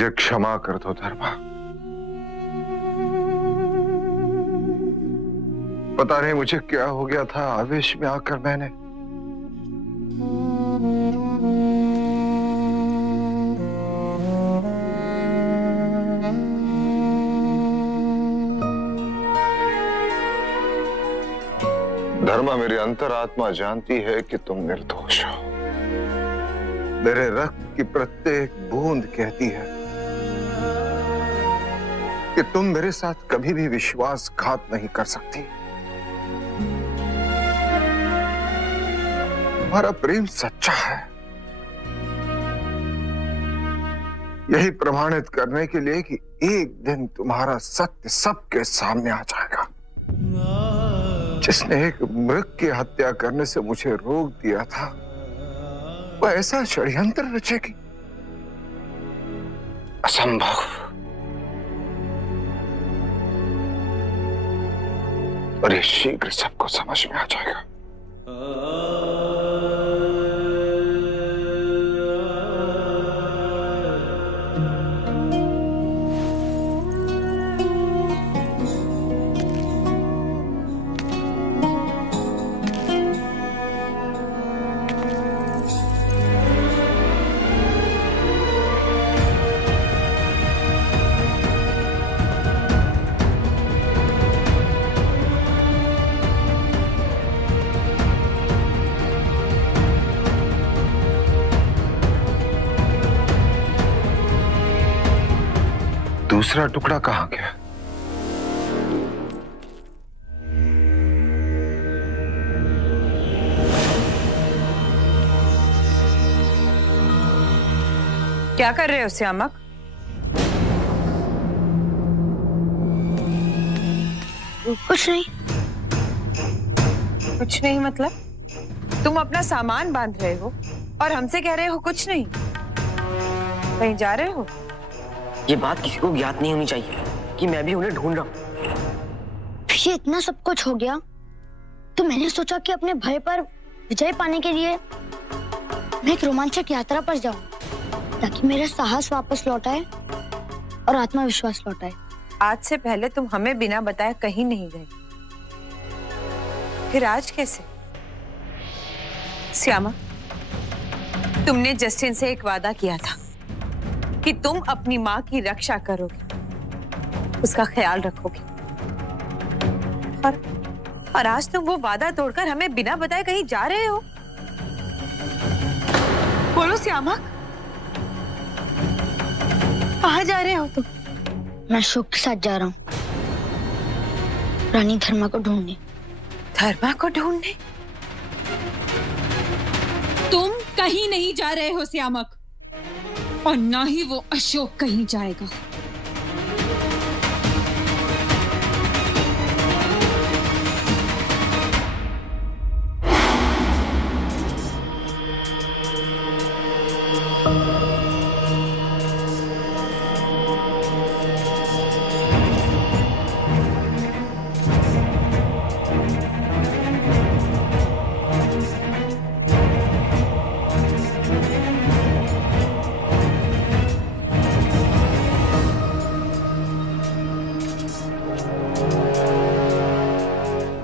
मुझे क्षमा कर दो धर्मा। पता नहीं मुझे क्या हो गया था, आवेश में आकर मैंने धर्मा, मेरी अंतरात्मा जानती है कि तुम निर्दोष हो। मेरे रक्त की प्रत्येक बूंद कहती है कि तुम मेरे साथ कभी भी विश्वासघात नहीं कर सकती। तुम्हारा प्रेम सच्चा है, यही प्रमाणित करने के लिए कि एक दिन तुम्हारा सत्य सबके सामने आ जाएगा। जिसने एक मृग की हत्या करने से मुझे रोक दिया था, वह ऐसा षड्यंत्र रचेगी? असंभव। और ये शीघ्र सबको समझ में आ जाएगा। दूसरा टुकड़ा कहां गया? क्या कर रहे हो श्यामक? कुछ नहीं। कुछ नहीं मतलब? तुम अपना सामान बांध रहे हो और हमसे कह रहे हो कुछ नहीं। कहीं जा रहे हो? ये बात किसी को ज्ञात नहीं होनी चाहिए कि मैं भी उन्हें ढूंढ रहा हूँ। ये इतना सब कुछ हो गया तो मैंने सोचा कि अपने भय पर विजय पाने के लिए मैं एक रोमांचक यात्रा पर जाऊं, ताकि मेरा साहस वापस लौट आए और आत्मविश्वास लौट आए। आज से पहले तुम हमें बिना बताए कहीं नहीं गए, फिर आज कैसे? श्यामा, तुमने जस्टिन से एक वादा किया था कि तुम अपनी माँ की रक्षा करोगे, उसका ख्याल रखोगे, और आज तुम वो वादा तोड़कर हमें बिना बताए कहीं जा रहे हो। बोलो श्यामा, कहाँ जा रहे हो तुम? मैं अशोक के साथ जा रहा हूँ रानी धर्मा को ढूंढने। धर्मा को ढूंढने? तुम कहीं नहीं जा रहे हो श्यामक, और ना ही वो अशोक कहीं जाएगा।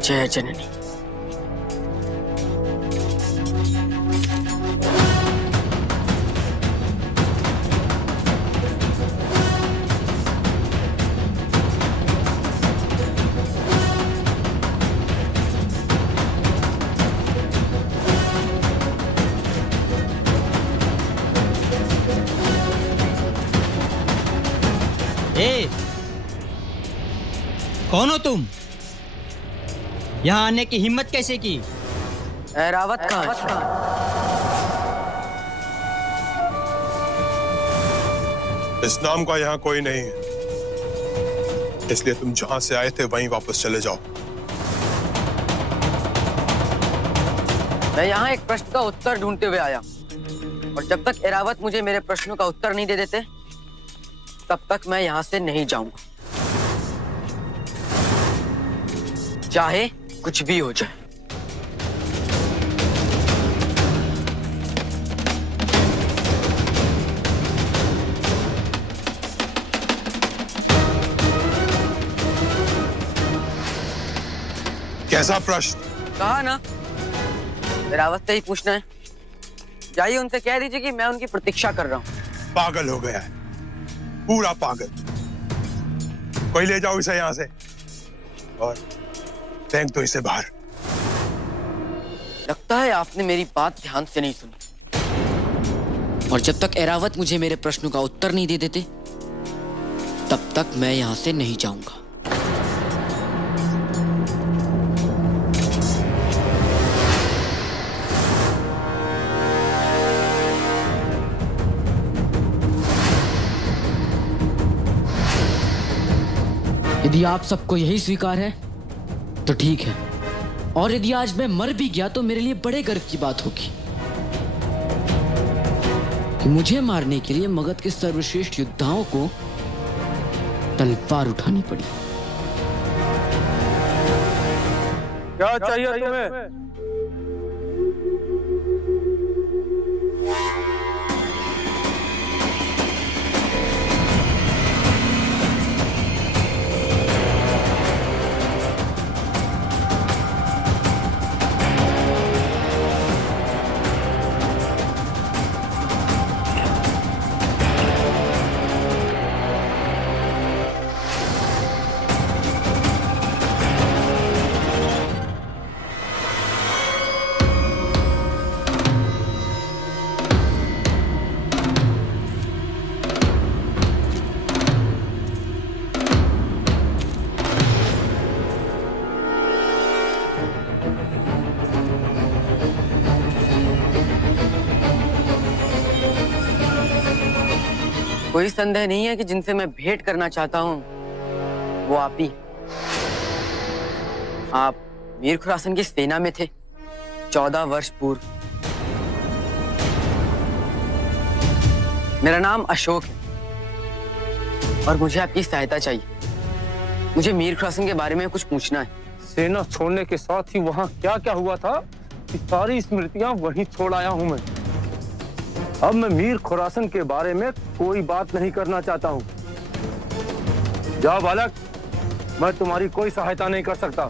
जय जननी। कौन हो तुम? यहाँ आने की हिम्मत कैसे की? ऐरावत खान। इस नाम का यहाँ कोई नहीं है, इसलिए तुम जहां से आए थे वहीं वापस चले जाओ। मैं यहाँ एक प्रश्न का उत्तर ढूंढते हुए आया, और जब तक ऐरावत मुझे मेरे प्रश्नों का उत्तर नहीं दे देते, तब तक मैं यहाँ से नहीं जाऊंगा, चाहे कुछ भी हो जाए। कैसा प्रश्न? कहा ना, एरावत से ही पूछना है। जाइए उनसे कह दीजिए कि मैं उनकी प्रतीक्षा कर रहा हूँ। पागल हो गया है, पूरा पागल। कोई ले जाओ इसे यहाँ से और फेंक दो इसे बाहर। लगता है आपने मेरी बात ध्यान से नहीं सुनी। और जब तक एरावत मुझे मेरे प्रश्नों का उत्तर नहीं दे देते, तब तक मैं यहां से नहीं जाऊंगा। यदि आप सबको यही स्वीकार है तो ठीक है, और यदि आज मैं मर भी गया तो मेरे लिए बड़े गर्व की बात होगी कि मुझे मारने के लिए मगध के सर्वश्रेष्ठ योद्धाओं को तलवार उठानी पड़ी। क्या चाहिए तुम्हें? कोई संदेह नहीं है कि जिनसे मैं भेंट करना चाहता हूं वो आप ही। आप मीर खुरासन की सेना में थे 14 वर्ष पूर्व। मेरा नाम अशोक है और मुझे आपकी सहायता चाहिए। मुझे मीर खुरासन के बारे में कुछ पूछना है। सेना छोड़ने के साथ ही वहां क्या क्या हुआ था कि सारी स्मृतियां वहीं छोड़ आया हूं मैं। अब मैं मीर खुरासन के बारे में कोई बात नहीं करना चाहता हूं। जाओ बालक, मैं तुम्हारी कोई सहायता नहीं कर सकता।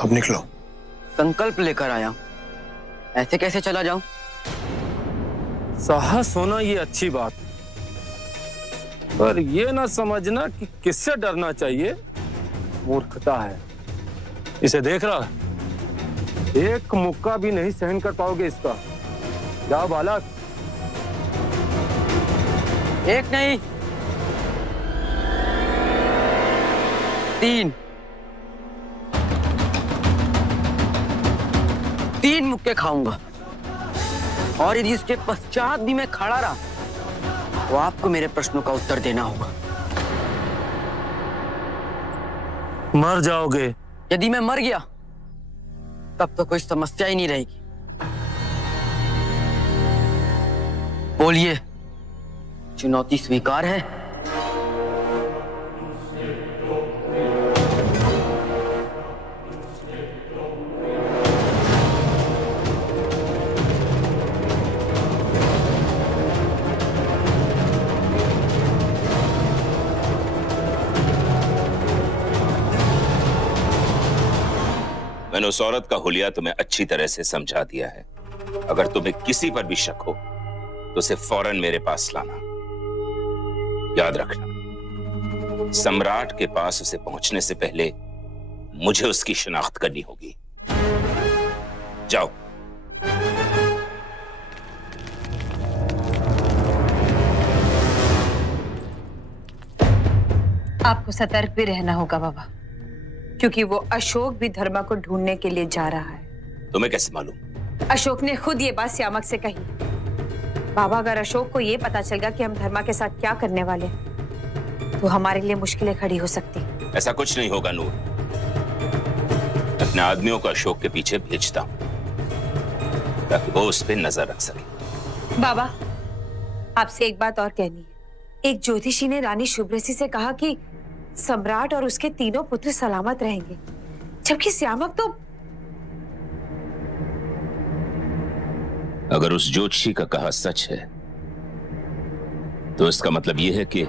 अब निकलो। संकल्प लेकर आया हूं, ऐसे कैसे चला जाऊं? साहस होना ये अच्छी बात, पर ये ना समझना कि किससे डरना चाहिए मूर्खता है। इसे देख रहा, एक मुक्का भी नहीं सहन कर पाओगे इसका। जाओ बालक। एक नहीं, 3 मुक्के खाऊंगा, और यदि इसके पश्चात भी मैं खड़ा रहा तो आपको मेरे प्रश्नों का उत्तर देना होगा। मर जाओगे। यदि मैं मर गया तब तो कोई समस्या ही नहीं रहेगी। बोलिए, चुनौती स्वीकार है? मैंने उस औरत का हुलिया तुम्हें अच्छी तरह से समझा दिया है। अगर तुम्हें किसी पर भी शक हो तो उसे फौरन मेरे पास लाना। याद रखना, सम्राट के पास उसे पहुंचने से पहले मुझे उसकी शिनाख्त करनी होगी। जाओ। आपको सतर्क भी रहना होगा बाबा, क्योंकि वो अशोक भी धर्मा को ढूंढने के लिए जा रहा है। तुम्हें कैसे मालूम? अशोक ने खुद ये बात श्यामक से कही। बाबा, अगर अशोक को ये पता चल गया कि हम धर्मा के साथ क्या करने वाले, तो हमारे लिए मुश्किलें खड़ी हो सकती। ऐसा कुछ नहीं होगा नूर। अपने आदमियों को अशोक के पीछे भेजता हूं ताकि वो उस पर नजर रख सके। बाबा, आपसे एक बात और कहनी है। एक ज्योतिषी ने रानी शुभ्रसी से कहा कि सम्राट और उसके तीनों पुत्र सलामत रहेंगे, जबकि श्यामक तो। अगर उस ज्योतिषी का कहा सच है तो इसका मतलब यह है कि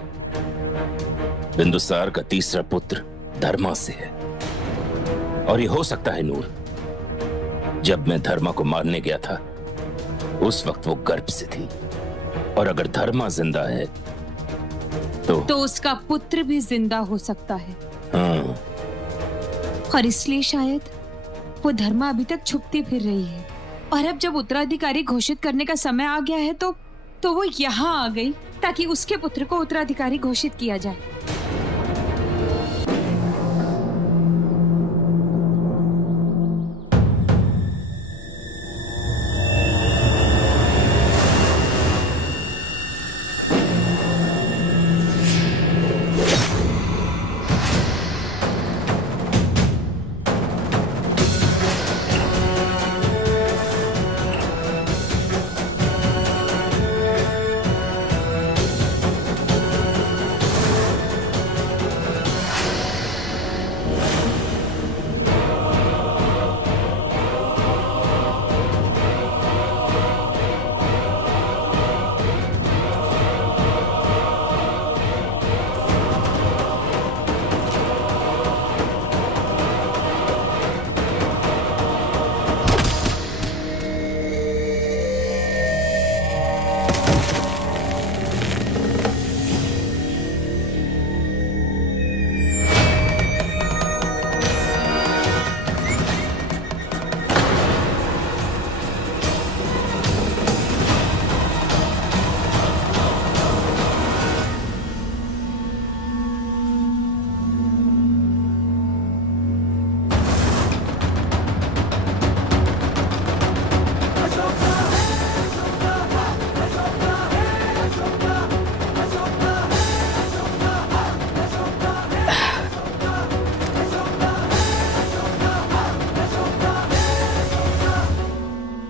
बिंदुसार का तीसरा पुत्र धर्मा से है। और ये हो सकता है नूर, जब मैं धर्मा को मारने गया था उस वक्त वो गर्भ से थी, और अगर धर्मा जिंदा है तो उसका पुत्र भी जिंदा हो सकता है। हाँ, और इसलिए शायद वो धर्मा अभी तक छुपती फिर रही है, और अब जब उत्तराधिकारी घोषित करने का समय आ गया है तो वो यहाँ आ गई ताकि उसके पुत्र को उत्तराधिकारी घोषित किया जाए।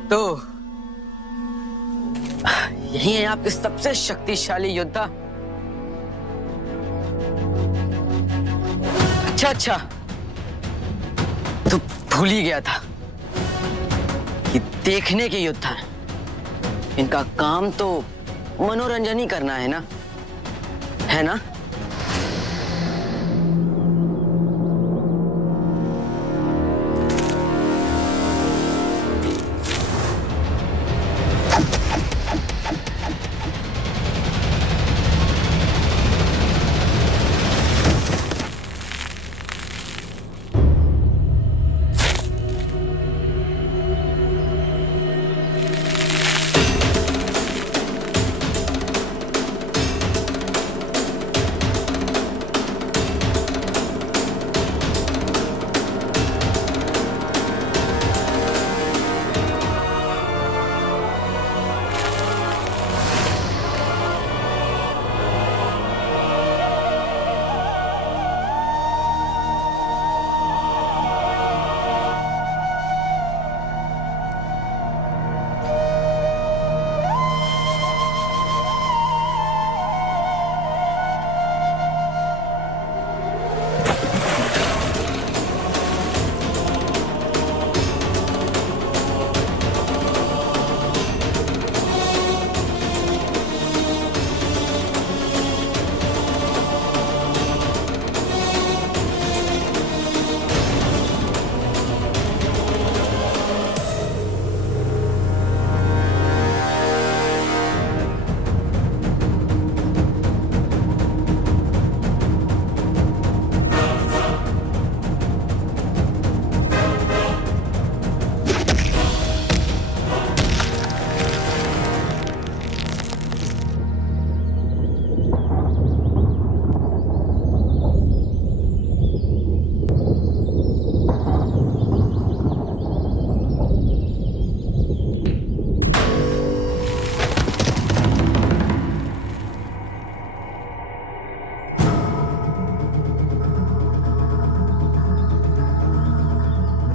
तो यही है आपके सबसे शक्तिशाली योद्धा। अच्छा, तो भूल ही गया था कि देखने के योद्धा हैं। इनका काम तो मनोरंजन ही करना है ना, है ना?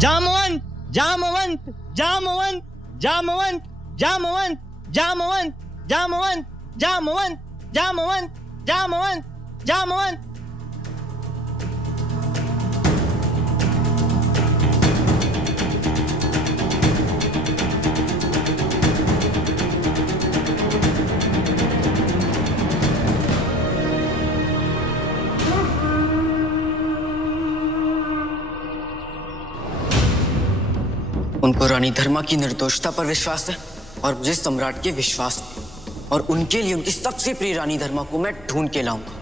जामवंत, जामवंत, जामवंत, जामवंत, जामवंत, जामवंत, जामवंत, जामवंत, जामवंत, जामवंत, जामवंत। उनको रानी धर्मा की निर्दोषता पर विश्वास है और मुझे सम्राट के विश्वास पे। और उनके लिए उनकी सबसे प्रिय रानी धर्मा को मैं ढूंढ के लाऊंगा।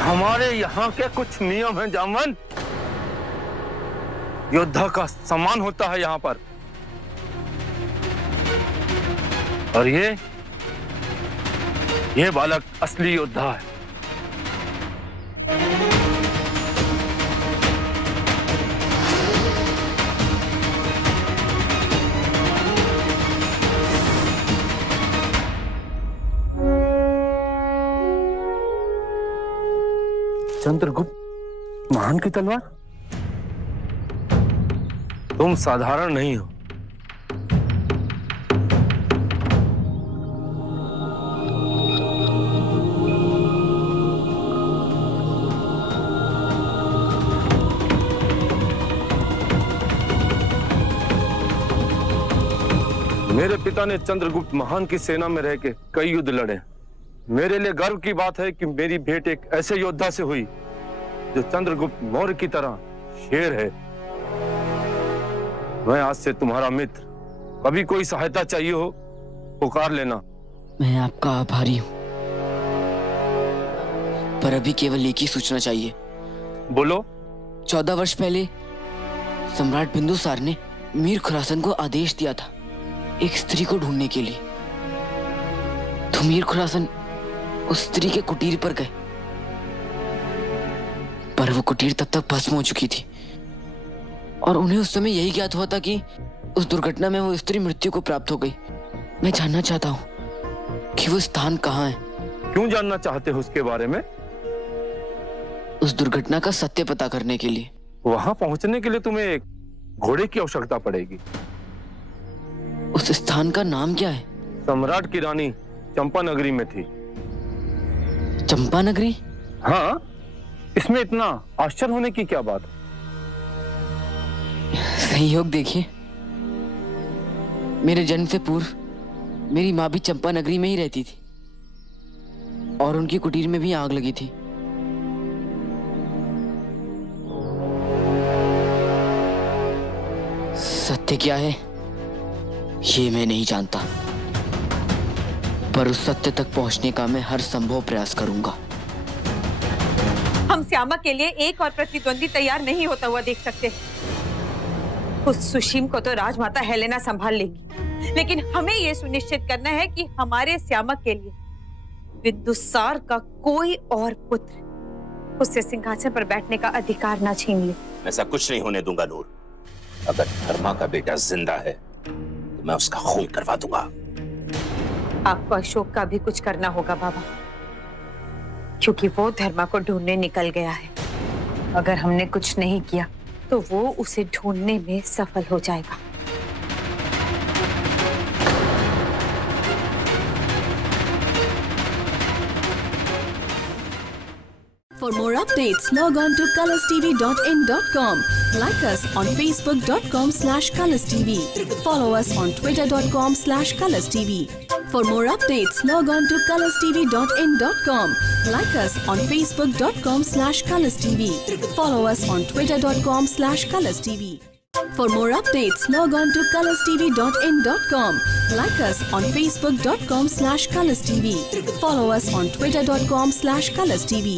हमारे यहाँ के कुछ नियम हैं जामवन। योद्धा का सम्मान होता है यहाँ पर। और ये बालक असली योद्धा है। चंद्रगुप्त महान की तलवार? तुम साधारण नहीं हो। मेरे पिता ने चंद्रगुप्त महान की सेना में रह के कई युद्ध लड़े। मेरे लिए गर्व की बात है कि मेरी भेंट एक ऐसे योद्धा से हुई जो चंद्रगुप्त मौर्य की तरह शेर है। मैं आज से तुम्हारा मित्र। कभी कोई सहायता चाहिए हो पुकार लेना। मैं आपका आभारी हूं, पर अभी केवल एक ही सूचना चाहिए। बोलो। 14 वर्ष पहले सम्राट बिंदुसार ने मीर खुरासन को आदेश दिया था एक स्त्री को ढूंढने के लिए। तो मीर खुरासन उस स्त्री के कुटीर पर गए, पर वो कुटीर तब तक भस्म हो चुकी थी और उन्हें उस समय यही ज्ञात हुआ था कि उस दुर्घटना में वो स्त्री मृत्यु को प्राप्त हो गई। मैं जानना चाहता हूँ कि वो स्थान कहाँ है। क्यों जानना चाहते हो उसके बारे में? उस दुर्घटना का सत्य पता करने के लिए। वहां पहुंचने के लिए तुम्हें एक घोड़े की आवश्यकता पड़ेगी। उस स्थान का नाम क्या है? सम्राट की रानी चंपा नगरी में थी। चंपा नगरी? हाँ, इसमें इतना आश्चर्य होने की क्या बात? संयोग देखिए, मेरे जन्म से पूर्व मेरी माँ भी चंपा नगरी में ही रहती थी और उनकी कुटीर में भी आग लगी थी। सत्य क्या है ये मैं नहीं जानता, पर उस सत्य तक पहुंचने का मैं हर संभव प्रयास करूंगा। हम श्यामा के लिए एक और प्रतिद्वंदी तैयार नहीं होता हुआ देख सकते। उस सुशीम को तो राजमाता हेलेना संभाल लेगी, लेकिन हमें यह सुनिश्चित करना है कि हमारे श्यामा के लिए बिंदुसार का कोई और पुत्र उससे सिंहासन पर बैठने का अधिकार ना छीन ले। ऐसा कुछ नहीं होने दूंगा नूर। अगर धर्मा का बेटा जिंदा है तो मैं उसका खून करवा दूंगा। आपको अशोक का भी कुछ करना होगा बाबा, क्योंकि वो धर्मा को ढूंढने निकल गया है। अगर हमने कुछ नहीं किया तो वो उसे ढूंढने में सफल हो जाएगा। For more updates, log on to colorstv.in.com. Like us on facebook.com/colorstv. Follow us on twitter.com/colorstv. For more updates, log on to colorstv.in.com. Like us on facebook.com/colorstv. Follow us on twitter.com/colorstv. For more updates, log on to colorstv.in.com. Like us on facebook.com/colorstv. Follow us on twitter.com/colorstv.